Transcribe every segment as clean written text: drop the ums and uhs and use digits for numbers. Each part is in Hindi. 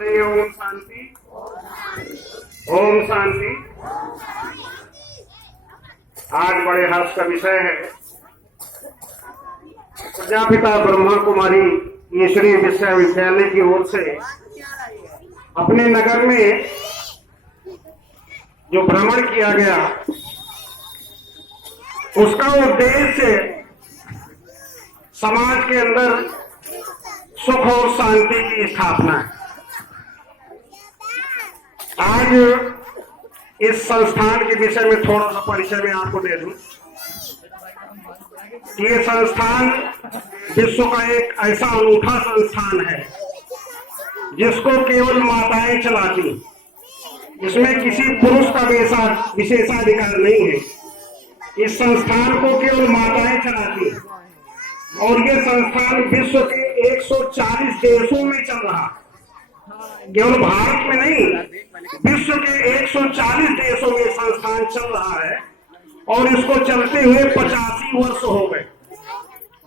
ओम शांति। ओम शांति। आज बड़े हर्ष का विषय है। प्रजापिता ब्रह्मा कुमारी ईश्वरीय विश्वविद्यालय की ओर से अपने नगर में जो भ्रमण किया गया, उसका उद्देश्य समाज के अंदर सुख और शांति की स्थापना है। आज इस संस्थान के विषय में थोड़ा सा परिचय मैं आपको दे दूं कि ये संस्थान विश्व का एक ऐसा अनूठा संस्थान है जिसको केवल माताएं चलाती। इसमें किसी पुरुष का विशेषाधिकार नहीं है। इस संस्थान को केवल माताएं चलाती और ये संस्थान विश्व के 140 देशों में चल रहा है। केवल भारत में नहीं, विश्व के 140 देशों में संस्थान चल रहा है और इसको चलते हुए 85 वर्ष हो गए।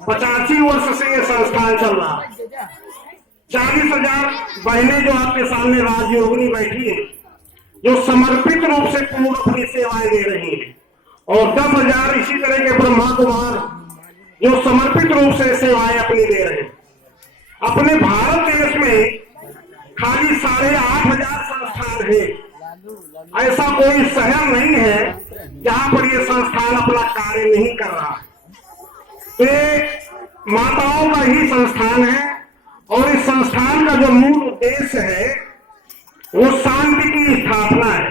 85 वर्ष से ये संस्थान चल रहा है। 40,000 बहनें जो आपके सामने राजयोगिनी बैठी हैं, जो समर्पित रूप से पूर्ण अपनी सेवाएं दे रही हैं, और 10,000 इसी तरह के ब्रह्मा कुमार जो समर्पित रूप से सेवाएं अपनी दे रहे हैं। अपने भारत देश में खाली 8,500 संस्थान है। ऐसा कोई शहर नहीं है जहां पर यह संस्थान अपना कार्य नहीं कर रहा है। ये माताओं का ही संस्थान है और इस संस्थान का जो मूल उद्देश्य है वो शांति की स्थापना है।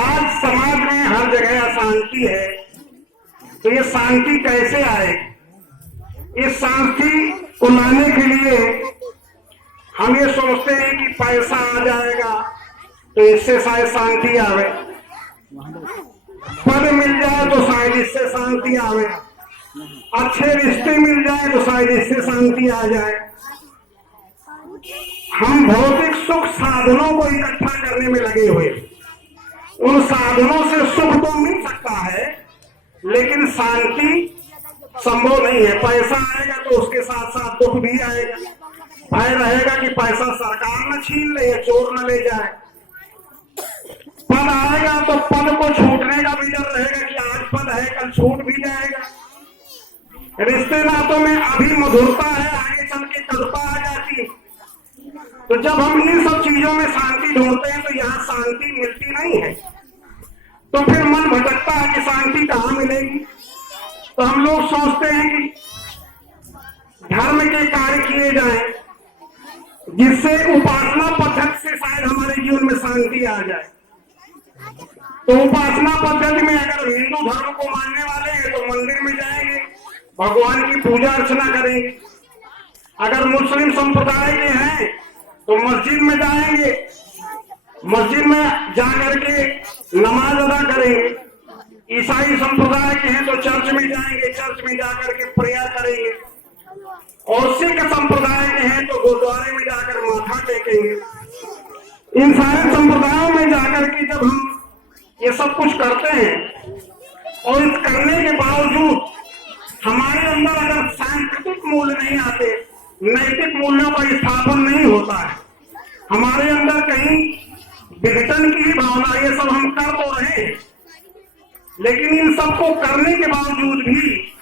आज समाज में हर जगह अशांति है, तो ये शांति कैसे आए? इस शांति को लाने के लिए हम ये सोचते हैं कि पैसा आ जाएगा तो इससे शायद शांति आवे, पद मिल जाए तो शायद इससे शांति आवे, अच्छे रिश्ते मिल जाए तो शायद इससे शांति आ जाए। हम भौतिक सुख साधनों को इकट्ठा करने में लगे हुए। उन साधनों से सुख तो मिल सकता है लेकिन शांति संभव नहीं है। पैसा आएगा तो उसके साथ साथ दुख भी आएगा। भय रहेगा कि पैसा सरकार न छीन ले या चोर न ले जाए। पद आएगा तो पद को छूटने का भी डर रहेगा कि आज पद है कल छूट भी जाएगा। रिश्ते नातों में अभी मधुरता है, आगे चल के कड़ुता आ जाती। तो जब हम इन सब चीजों में शांति ढूंढते हैं तो यहाँ शांति मिलती नहीं है। तो फिर मन भटकता है कि शांति कहाँ मिलेगी। तो हम लोग सोचते हैं कि धर्म के कार्य किए जाएं जिससे उपासना पद्धति से शायद हमारे जीवन में शांति आ जाए। तो उपासना पद्धति में अगर हिंदू धर्म को मानने वाले हैं तो मंदिर में जाएंगे, भगवान की पूजा अर्चना करेंगे। अगर मुस्लिम संप्रदाय के हैं तो मस्जिद में जाएंगे, मस्जिद में जाकर के नमाज अदा करेंगे। ईसाई संप्रदाय के हैं तो चर्च में जाएंगे, चर्च में जाकर के प्रेयर करेंगे। और सिख संप्रदाय के हैं तो गुरुद्वारे में जाकर माथा टेकेंगे। इन सारे संप्रदायों में जाकर के जब हम ये सब कुछ करते हैं और इस करने के बावजूद हमारे अंदर अगर सांस्कृतिक मूल्य नहीं आते, नैतिक मूल्यों का स्थापन नहीं होता है, हमारे अंदर कहीं विघटन की भावना, ये सब हम कर तो रहे हैं लेकिन इन सबको करने के बावजूद भी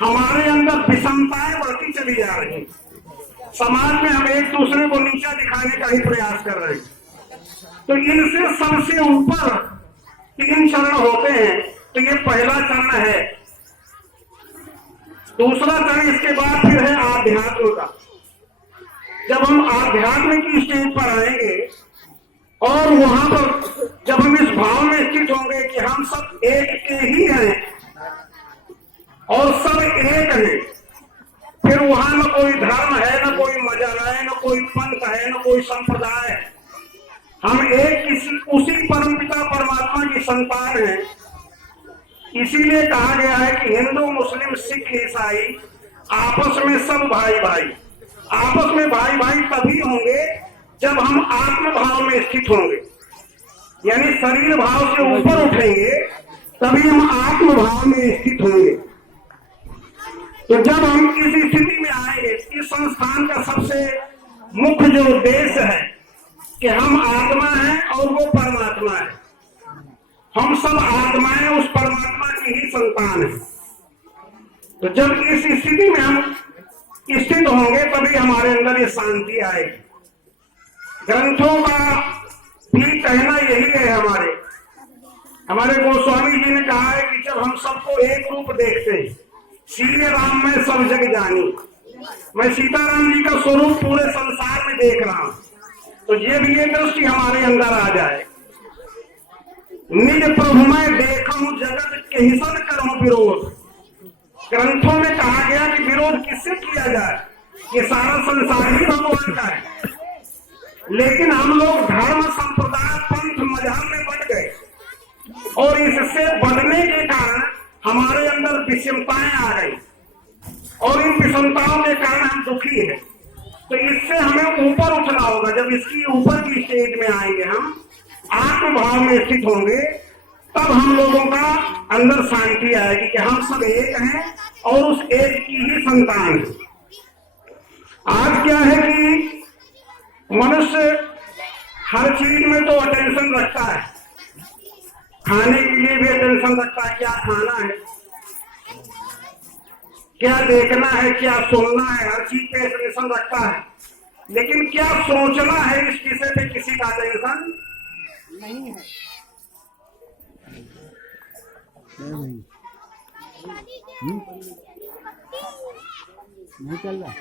हमारे अंदर विषमताएं बढ़ती चली जा रही। समाज में हम एक दूसरे को नीचा दिखाने का ही प्रयास कर रहे हैं। तो इनसे सबसे ऊपर 3 चरण होते हैं। तो ये पहला चरण है। दूसरा चरण इसके बाद फिर है आध्यात्म का। जब हम आध्यात्म की स्टेज पर आएंगे और वहां पर जब हम इस भाव में स्थित होंगे कि हम सब एक के ही हैं और सब एक है, फिर वहां न कोई धर्म है, न कोई मजहब है, न कोई पंथ है, न कोई संप्रदाय है। हम एक उसी परमपिता परमात्मा की संतान हैं। इसीलिए कहा गया है कि हिंदू मुस्लिम सिख ईसाई आपस में सब भाई भाई। आपस में भाई भाई तभी होंगे जब हम आत्म भाव में स्थित होंगे, यानी शरीर भाव से ऊपर उठेंगे तभी हम आत्म भाव में स्थित होंगे। तो जब हम इस स्थिति में आएंगे, इस संस्थान का सबसे मुख्य जो उद्देश्य है कि हम आत्मा हैं और वो परमात्मा है। हम सब आत्माएं उस परमात्मा की ही संतान हैं। तो जब इस स्थिति में हम स्थित होंगे तभी हमारे अंदर ये शांति आएगी। ग्रंथों का भी कहना यही है। हमारे गोस्वामी जी ने कहा है कि जब हम सबको एक रूप देखते हैं, सीधे राम में सब जग जानी, मैं सीताराम जी का स्वरूप पूरे संसार में देख रहा हूं, तो ये भी ये दृष्टि हमारे अंदर आ जाए। निज प्रभु मैं देखा हूं जगत के हिसन करूं विरोध। ग्रंथों में कहा गया कि विरोध किससे किया जाए, ये सारा संसार ही भगवान का है। लेकिन हम लोग धर्म संप्रदाय पंथ मजहब में बढ़ गए और इससे बढ़ने के कारण हमारे अंदर विषमताएं आ गई और इन विषमताओं के कारण हम दुखी हैं। तो इससे हमें ऊपर उठना होगा। जब इसकी ऊपर की स्टेज में आएंगे, हम आत्म भाव में स्थित होंगे, तब हम लोगों का अंदर शांति आएगी कि हम सब एक हैं और उस एक की ही संतान है। आज क्या है कि मनुष्य हर चीज में तो अटेंशन रखता है, खाने के लिए भी अटेंशन रखता है, क्या खाना है, क्या देखना है, क्या सुनना है, हर चीज पे अटेंशन रखता है। लेकिन क्या सोचना है इस विषय पे किसी का अटेंशन नहीं है। नहीं चल रहा।